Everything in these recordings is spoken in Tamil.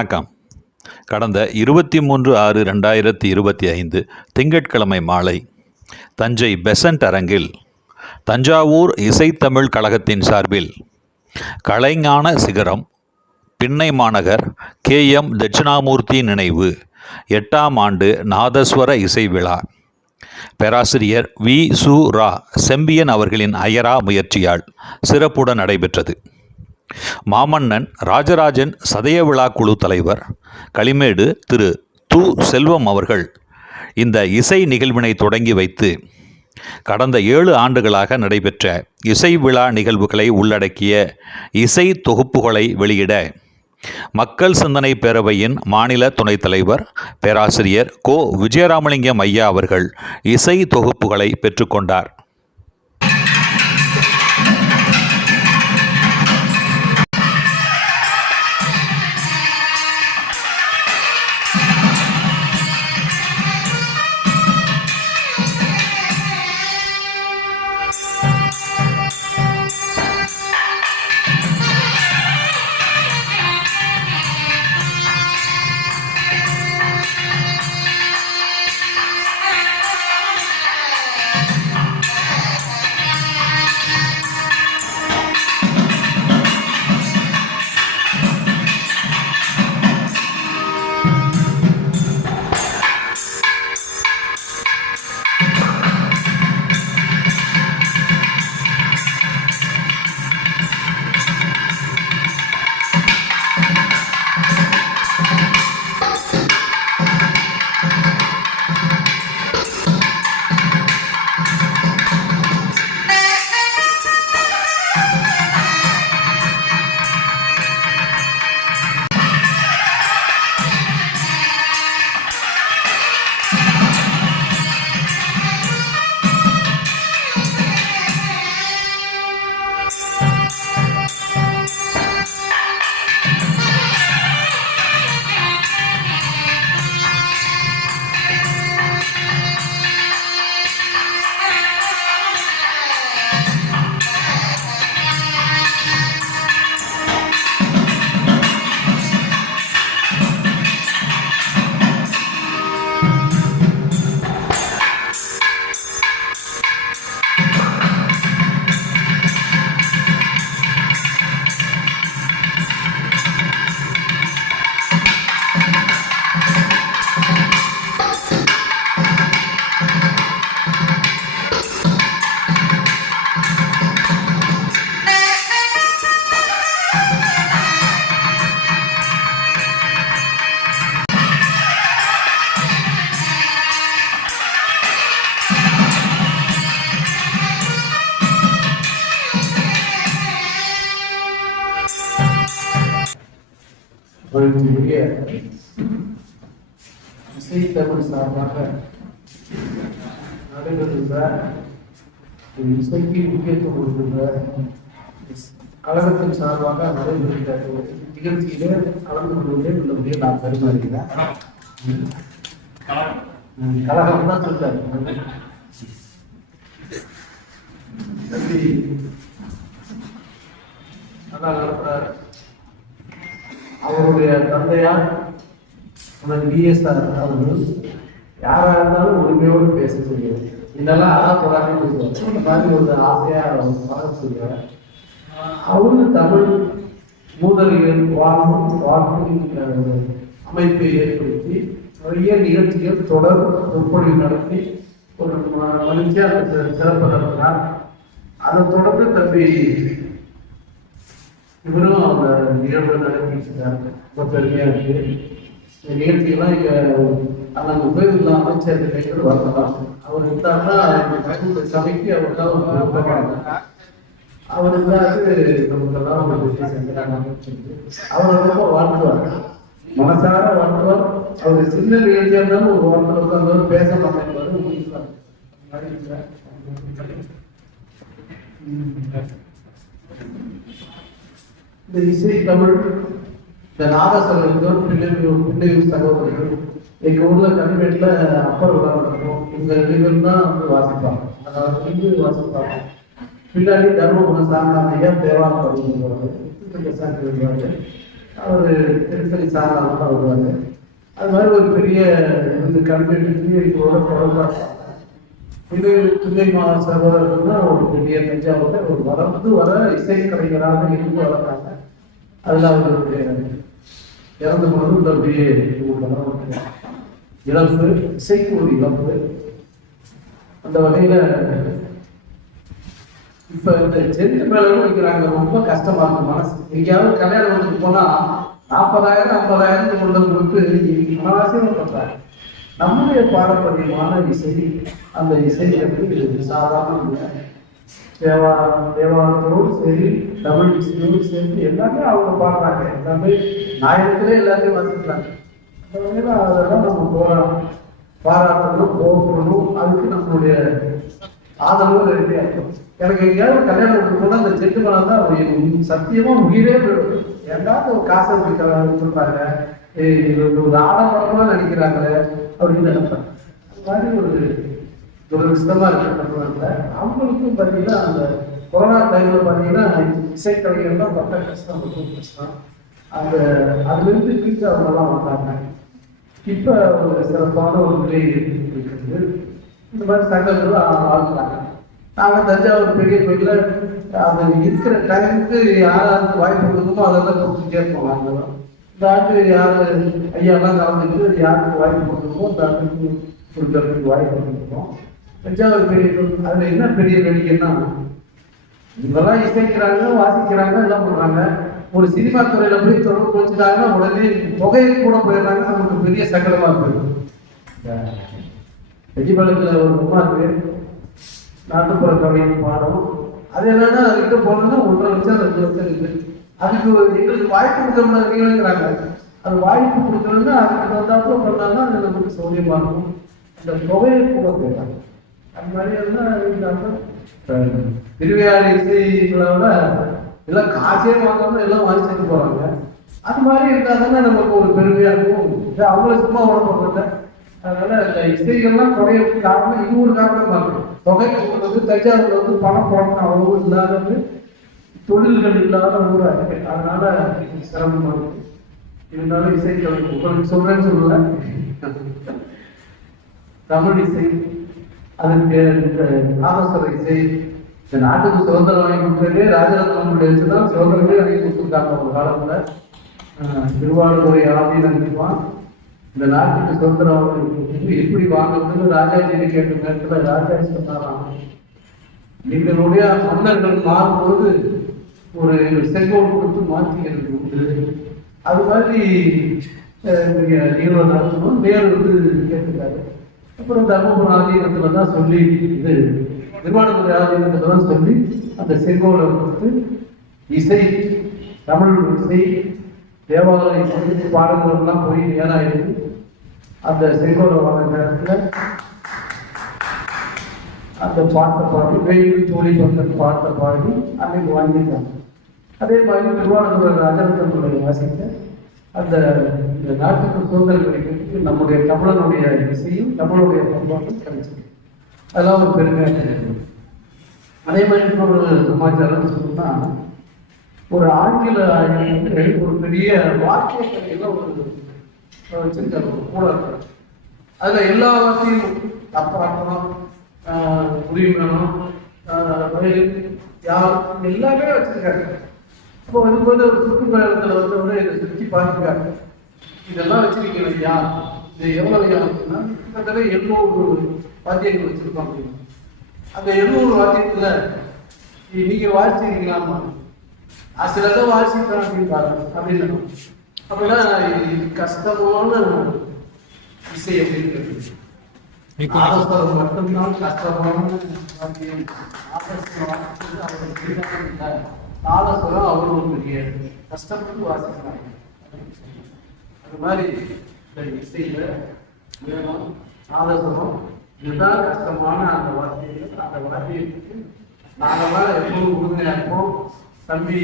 வணக்கம். கடந்த 23/6/2025 திங்கட்கிழமை மாலை தஞ்சை பெசன்ட் அரங்கில் தஞ்சாவூர் இசைத்தமிழ் கழகத்தின் சார்பில் கலைஞான சிகரம் பின்னை மாநகர் KM தட்சிணாமூர்த்தி நினைவு 8ஆம் ஆண்டு நாதஸ்வர இசை விழா பேராசிரியர் வி.சு. ரா. செம்பியன் அவர்களின் அயரா முயற்சியால் சிறப்புடன் நடைபெற்றது. மாமன்னன் ராஜராஜன் சதய விழா குழு தலைவர் களிமேடு திரு து. செல்வம் அவர்கள் இந்த இசை நிகழ்வினை தொடங்கி வைத்து கடந்த 7 ஆண்டுகளாக நடைபெற்ற இசை விழா நிகழ்வுகளை உள்ளடக்கிய இசை தொகுப்புகளை வெளியிட மக்கள் சிந்தனை பேரவையின் மாநில துணைத் தலைவர் பேராசிரியர் கோ. விஜயராமலிங்கம் ஐயா அவர்கள் இசை தொகுப்புகளை பெற்றுக்கொண்டார். இசைத்தமிழ் சார்பாக நடைபெறுகின்ற இசைக்கு முக்கியத்துவம் கொடுக்கின்ற கழகத்தின் சார்பாக நடைபெறுகின்ற நிகழ்ச்சியிலே கலந்து கொள்வதே உள்ளபடியே நான் பெருமாறுகிறேன். கழகம் தான் சொல்றாரு. நல்லா நடத்துறாரு. அவருடைய தந்தையார் VSR அவர்கள் யாரா இருந்தாலும் உரிமையோடு பேச சொல்லுவார். இதெல்லாம் போராட்டம் பேசுவார். இந்த மாதிரி ஒரு ஆசையா பார்க்க சொல்லுவார். அவரு தமிழ் மூதறிஞர் வாழ்க்கை அமைப்பை ஏற்படுத்தி நிறைய நிகழ்ச்சிகள் தொடர் சொற்பொழிவு நடத்தி ஒரு மகிழ்ச்சியா சிறப்பு நடத்தினார். அதை தொடர்ந்து தம்பி இவரும் அந்த நிகழ்வு நடத்திட்டாங்க. ரொம்ப பெருமையா இருக்கு. இந்த நிகழ்ச்சியெல்லாம் இங்க அந்த கோயில் அமைச்சர் கைகள் வரலாம். அவர் இருந்தாருன்னா சபைக்கு அவர் தான் அவர் இருந்தாரு. நமக்கெல்லாம் அவரை ரொம்ப வாழ்த்துவார், மனசார வாழ்த்துவார். அவர் சின்ன நிகழ்ச்சியா இருந்தாலும் ஒரு வார்த்தை உட்கார்ந்து பேச மாட்டேங்கிறாரு. இந்த இசை தமிழ் இந்த நாதஸ்வரம் பிள்ளையூர் சகோதரிகள் எங்க ஊர்ல கல்வெட்டுல அப்பர் விழா நடக்கும். இந்த நிகழ்வு தான் வந்து வாசிப்பாங்க. அதாவது வாசிப்பாங்க. பின்னாடி தர்மபுரம் சாந்தாமையா தேவாரம் படிக்கிறாரு. அவர் திருத்தணி சார்ந்தவங்க வருவாங்க. அது மாதிரி ஒரு பெரிய இந்த கல்வெட்டு இதோட தொடர்பாக இது துணை சகோதரர்கள் தான் ஒரு பெரிய தஞ்சாவூர்ல ஒரு வளர்ந்து வர இசைக்கலைஞராக இருந்து வளர்ந்தாங்க. அதில் அவர்களுடைய இறந்து போனது இந்த அப்படியே இழப்பு, இசைக்கு ஒரு இழப்பு. அந்த வகையில இப்ப இந்த செண்டு மேலும் வைக்கிறாங்க, ரொம்ப கஷ்டமா இருக்கு மனசு. எங்கேயாவது கல்யாணத்துக்கு போனா 40,000 50,000 கொண்டு கொடுத்து மனவாசியம் பண்றாங்க. நம்முடைய பாரம்பரியமான இசை, அந்த இசை வந்து சாதாரண இல்லை. தேவாலயத்தோடு சரி, தமிழ் இசையோடு சேர்ந்து எல்லாமே அவங்க பாடுறாங்க. எல்லாமே நாயகத்திலே எல்லாத்தையும் வச்சுக்கிறாங்க. அதெல்லாம் நம்ம பாராட்டணும், போகணும். அதுக்கு நம்மளுடைய ஆதரவு ரெடியா இருக்கும். எனக்கு எங்கேயாவது கல்யாணம் போனா அந்த செட்டு மனம் தான் சத்தியமா உயிரே போயிடும். ஏதாவது ஒரு காசை சொல்றாங்க, ஒரு ஆடம்பரமா நினைக்கிறாங்களே அப்படின்னு நினைப்பேன். அது மாதிரி ஒரு விஷயமா இருக்கிற அவங்களுக்கும் பார்த்தீங்கன்னா அந்த கொரோனா டைம்ல பார்த்தீங்கன்னா இசைக்கலைஞர் தான் பட்ட கஷ்டம், ரொம்ப கஷ்டம். அந்த அதுலேருந்து திருப்பி அவங்கெல்லாம் வந்தாங்க. இப்போ ஒரு சிறப்பான ஒரு நிலை இருக்குது. இந்த மாதிரி சங்கங்கள் வாழ்ந்தாங்க. நாங்கள் தஞ்சாவூர் பெரிய கோயிலில் அது இருக்கிற டைமுக்கு யாராவது வாய்ப்பு கொடுக்கணுமோ அதெல்லாம் கொடுத்துட்டே போவாங்க. இந்த ஆண்டு யார் ஐயாலாம் கலந்துட்டு யாருக்கு வாய்ப்பு கொடுக்கணுமோ அந்த ஆண்டுக்கு கொடுக்கறதுக்கு வாய்ப்பு கொடுக்கணும். தஞ்சாவூர் பெரிய கோயில் அதில் என்ன பெரிய வேடிக்கைன்னா, இவங்கெல்லாம் இசைக்கிறாங்க, வாசிக்கிறாங்க, எல்லாம் பண்ணுறாங்க. ஒரு சினிமா துறையில போய் தொடர்பு வச்சுட்டாங்கன்னா உடனே தொகையை கூட போயிடுறாங்க. நமக்கு பெரிய சங்கடமாக போயிடும். வெஜிபாலத்தில் ஒரு அம்மாவுக்கு நாட்டுப்புற கவிஞர் பாடம், அது என்னன்னா அதுக்கிட்ட போனோம்னா 1.5 லட்சம் 2 லட்சம் இருக்குது. அதுக்கு எங்களுக்கு வாய்ப்பு கொடுக்கணுங்கிறாங்க. அது வாய்ப்பு கொடுக்கணும்னா அதுக்கு வந்தாப்புல பண்ணாங்கன்னா அது நமக்கு சௌரியமா இருக்கும். அந்த தொகையை கூட போயிடறாங்க. அது மாதிரி இருந்தால் திருவையாறு இசைகளோட எல்லாம் காசே வாங்காம எல்லாம் வாங்கிட்டு போறாங்க. அது மாதிரி இருந்தாங்கன்னா நமக்கு ஒரு பெருமையா இருக்கும். அவங்கள சும்மா உடம்பு. அதனால இந்த இசைகள்லாம் குறையறதுக்கு காரணம் இது ஒரு காரணமா இருக்கும். தொகை வந்து தஞ்சாவூர்ல வந்து பணம் போடணும் அவ்வளவு இல்லாதது, தொழில்கள் இல்லாத ஊரா இருக்கு. அதனால சிரமமா இருக்கு. இருந்தாலும் இசைகள் உங்களுக்கு சொல்றேன்னு சொல்லல, தமிழ் இசை, அதுக்கு இந்த நாதஸ்வர இசை, இந்த நாட்டுக்கு சுதந்திரம் வாங்கி கொடுத்ததே ராஜரத்னமுடைய தான் சுதந்திரமே வாங்கி கொடுத்துருக்காங்க. ஒரு காலத்துல திருவாரூரை ஆதீனமா இந்த நாட்டுக்கு சுதந்திரம் எப்படி வாங்குறதுன்னு ராஜாஜி கேட்ட நேரத்துல ராஜாஜி சொன்னாராம், எங்களுடைய மன்னர்கள் மாறும்போது ஒரு செங்கோல் கொடுத்து மாற்றிக்கிறது உண்டு. அது மாதிரி நீங்களும் நடத்தணும் நேரு வந்து கேட்டுருக்காரு. அப்புறம் தர்மபுரம் ஆதீனத்துல தான் சொல்லி, இது திருவாரூரை ஆதீனத்துல தான் சொல்லி அந்த செங்கோலை கொடுத்து இசை, தமிழ் இசை, தேவாலய இசை பாடல்கள்லாம் போய் நேராயிருக்கு. அந்த செங்கோலை வாங்க நேரத்துல அந்த பாட்டை பாடி, வெயில் தோழி பந்த பாட்டை பாடி அன்னைக்கு வாங்கிட்டாங்க. அதே மாதிரி திருவாரூரை ராஜரத்னங்களை வாசிக்க அந்த இந்த நாட்டுக்கு சுதந்திரம் கிடைக்கிறதுக்கு நம்முடைய தமிழனுடைய இசையும் தமிழுடைய பண்பாட்டும் கிடைச்சது. அதெல்லாம் ஒரு பெருமையாக கிடைக்கும். அதே மாதிரி இன்னொரு சமாச்சாரம் சொன்னா, ஒரு ஆங்கில ஒரு பெரிய வாக்கியங்கள் எல்லாம் ஒரு வச்சிருக்காரு கூட இருக்காரு. அதுல எல்லா வார்த்தையும் அப்பாட்டம், உரிமனம், யார் எல்லாமே வச்சிருக்காரு. இப்போ வரும்போது ஒரு சுற்றுப்பயணத்துல வந்து இதை சுற்றி பார்த்துருக்காரு. இதெல்லாம் வச்சிருக்கீங்க ஐயா, இது எவ்வளவு ஐயா அப்படின்னா கிட்டத்தட்ட 700 வாத்தியங்கள் வச்சிருக்கோம் அப்படின்னா, அந்த 700 வாத்தியத்துல நீங்க வாசிச்சிருக்கீங்களாமா, சிலதான் வாசிக்கிறோம் அப்படின்னு பாருங்க அப்படின்னு. அப்படின்னா கஷ்டமான இசை அப்படின்னு மட்டும்தான் கஷ்டமான வாத்தியம். நாதஸ்வரம் அவ்வளவு பெரிய கஷ்டப்பட்டு வாசிக்கிறாங்க. அது மாதிரி இந்த இசையில வேணும் நாதஸ்வரம், இதுதான் கஷ்டமான அந்த வாத்தியங்கள். அந்த வாத்தியத்துக்கு நாங்கள்லாம் எப்பவும் உறுதுணையா இருப்போம். தம்பி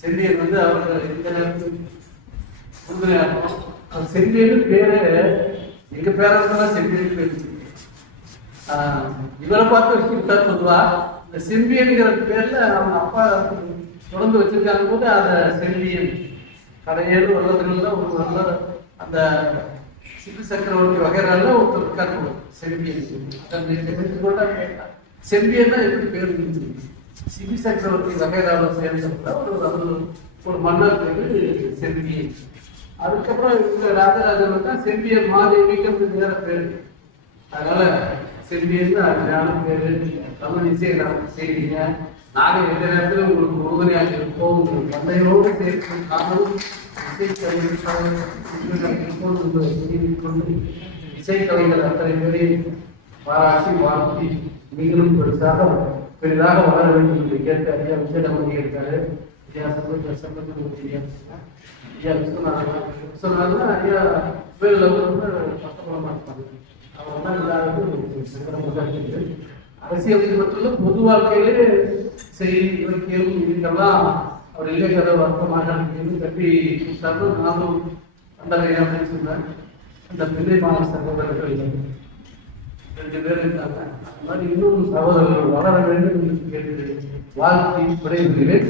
செந்தியன் வந்து அவங்க இந்த நேரத்துக்கு உறுதுணையா இருப்போம். அந்த செந்தியன் பேரு எங்க பேரெல்லாம் செந்தியன் பேரு. இவரை பார்த்து வச்சுக்கிட்டார் பொதுவா. இந்த செம்பியன்கிற பேர்ல அவங்க அப்பா தொடர்ந்து வச்சிருக்காங்க போது அதை செம்பியன் கடையேழு வல்லதுகளில் ஒரு நல்ல அந்த சிறு சக்கரவர்த்தி வகைரால ஒருத்தர் இருக்காரு செம்பியன் கூட செம்பியன்னா எப்படி பேர் இருந்துச்சு. சிபி சக்கரவர்த்தி வகைரால சேர்ந்தப்ப ஒரு மன்னர் பேரு செம்பியன். அதுக்கப்புறம் இவங்க ராஜராஜன் தான் செம்பியன் மாதேவிக்கு வேற பேரு. அதனால செம்பியன் அருமையான பேரு. தமிழ் இசை செய்றீங்க. நாங்கள் எந்த நேரத்தில் உங்களுக்கு உறுதுணையாக இருப்போம். உங்களுக்கு தந்தையோடு சேர்த்து நானும் இசைக்கலைஞர் அத்தனை பேரையும் பாராட்டி வாழ்த்தி நீங்களும் பெரிதாக வளர வேண்டும் என்று கேட்டு ஐயா விஜயநம்பி இருக்காரு. ஐயா சம்பந்தமூர்த்தி ஐயா விஸ்வநாதன் ஐயா வேலை பத்தவளமா இருப்பாங்க. அவங்க தான் இல்லாத சங்கரமாக அரசியலுக்கு மட்டும் பொது வாழ்க்கையிலே இலக்கியம் இதுக்கெல்லாம் அவர் இலக்கிய வர்த்தமாக கட்டி நானும் அந்த அப்படின்னு சொன்னேன். அந்த பிள்ளை மாணவ சகோதரர்கள் 2 பேர் இருக்காங்க. அந்த மாதிரி இன்னும் சகோதரர்கள் வளர வேண்டும் என்று கேட்டு வாழ்க்கை விடைபெறுகிறேன்.